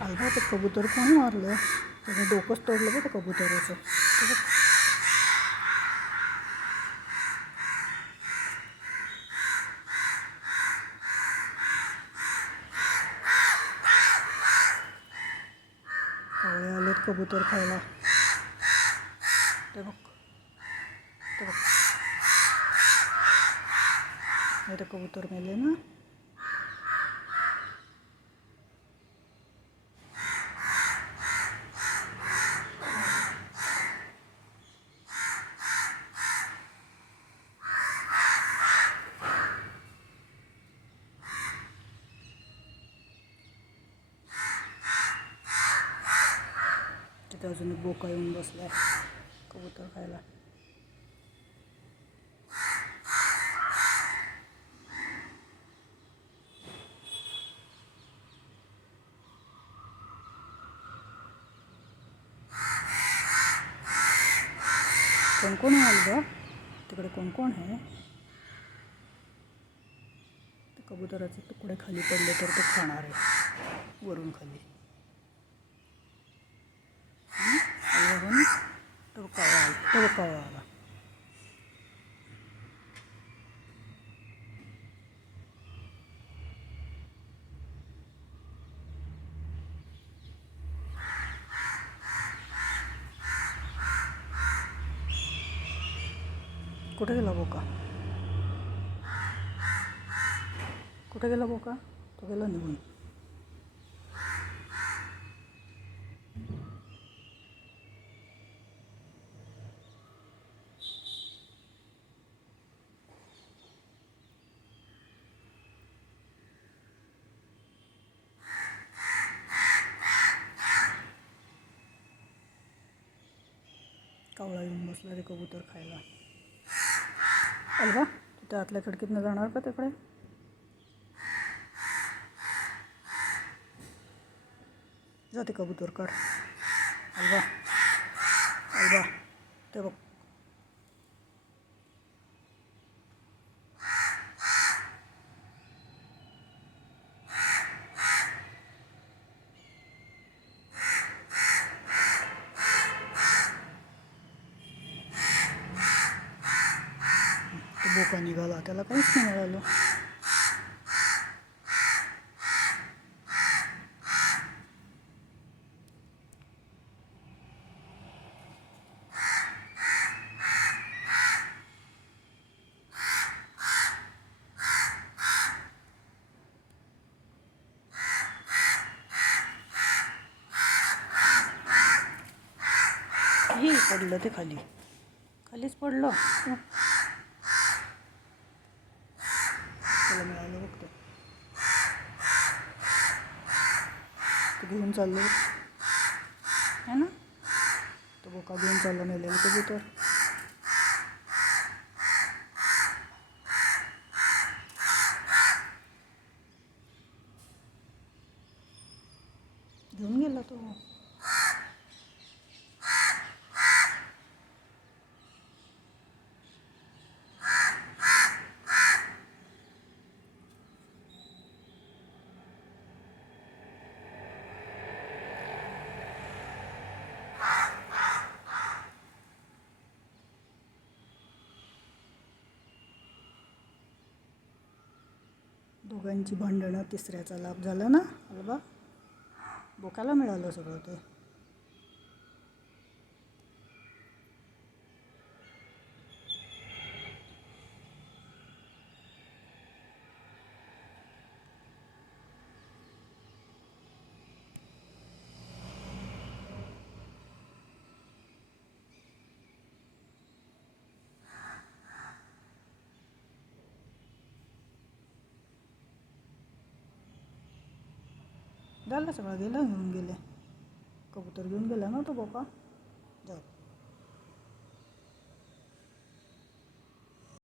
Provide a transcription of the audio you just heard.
अलबा ते कबूतर कोण मारलं? त्याने डोकंच तोडलं बघ त्या कबुतराचं. ते कावळे आलेत कबूतर खायला. ते बघ. ते बघ. हे तर कबूतर मेले ना? तिथे अजून बोका येऊन आहे कबूतर खायला. कोण कोण आहे अलबा तिकडे कोण कोण आहे? ते कबुतराचे तुकडे खाली पडले तर ते खाणार आहे. वरून खाली अलबा तो कावळा आला कुठे गेला बोका? कुठे गेला बोका? तो गेला निघून. कावळा येऊन बसला रे कबूतर खायला. अलवा तू आतल्या खिडकीतनं जाणार का तिकडे? जाते कबूतर काढ. अलवा अलवा ते बघ. बोका निघाला त्याला काहीच नाही मिळालं. हे पडलं ते खाली. खालीच पडलं. त्याला तो घेऊन चाललो. है ना? तो बोका घेऊन चालला मेलेलं कबूतर घेऊन गेला तो. दोघांची भांडणं तिसऱ्याचा लाभ झाला ना अलबा? बोकाला मिळालं सगळं ते. झालं सगळं गेलं घेऊन गेले. कबूतर घेऊन गेला ना तो बोका जाऊ.